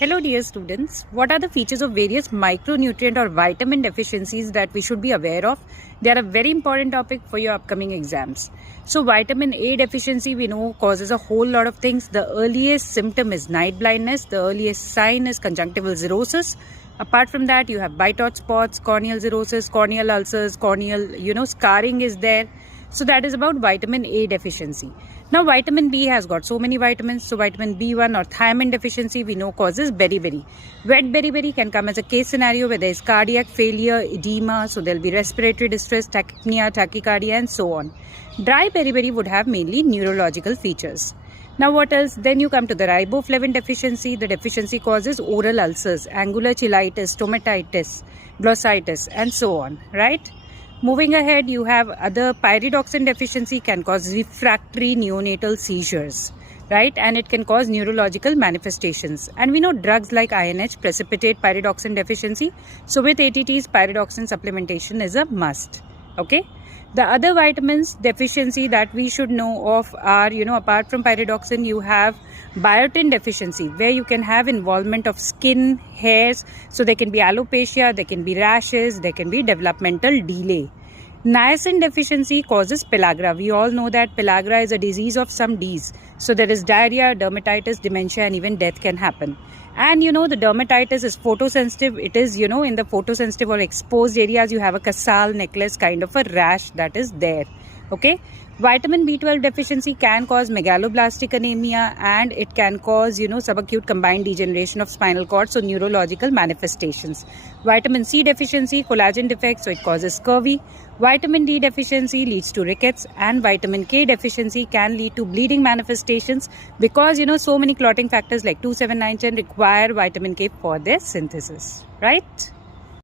Hello dear students, what are the features of various micronutrient or vitamin deficiencies that we should be aware of? They are a very important topic for your upcoming exams. So vitamin A deficiency we know causes a whole lot of things. The earliest symptom is night blindness, the earliest sign is conjunctival xerosis. Apart from that you have white spots, corneal xerosis, corneal ulcers, corneal scarring is there. So that is about vitamin A deficiency. Now vitamin B has got so many vitamins. So vitamin B1 or thiamine deficiency we know causes beriberi. Wet beriberi can come as a case scenario where there is cardiac failure, edema, so there will be respiratory distress, tachypnea, tachycardia and so on. Dry beriberi would have mainly neurological features. Now what else? Then you come to the riboflavin deficiency. The deficiency causes oral ulcers, angular cheilitis, stomatitis, glossitis and so on, right? Moving ahead, you have other pyridoxine deficiency can cause refractory neonatal seizures, right? And it can cause neurological manifestations. And we know drugs like INH precipitate pyridoxine deficiency. So with ATTs, pyridoxine supplementation is a must, okay? The other vitamins deficiency that we should know of are, apart from pyridoxine, you have biotin deficiency where you can have involvement of skin, hairs. So there can be alopecia, there can be rashes, there can be developmental delay. Niacin deficiency causes pellagra. We all know that pellagra is a disease of some Ds. So there is diarrhea, dermatitis, dementia and even death can happen. And the dermatitis is photosensitive. It is, in the photosensitive or exposed areas, you have a casal necklace kind of a rash that is there. Okay. Vitamin B12 deficiency can cause megaloblastic anemia and it can cause, subacute combined degeneration of spinal cord, so neurological manifestations. Vitamin C deficiency, collagen defects, so it causes scurvy. Vitamin D deficiency leads to rickets and vitamin K deficiency can lead to bleeding manifestations because, so many clotting factors like 2, 7, 9, 10 require vitamin K for their synthesis, right?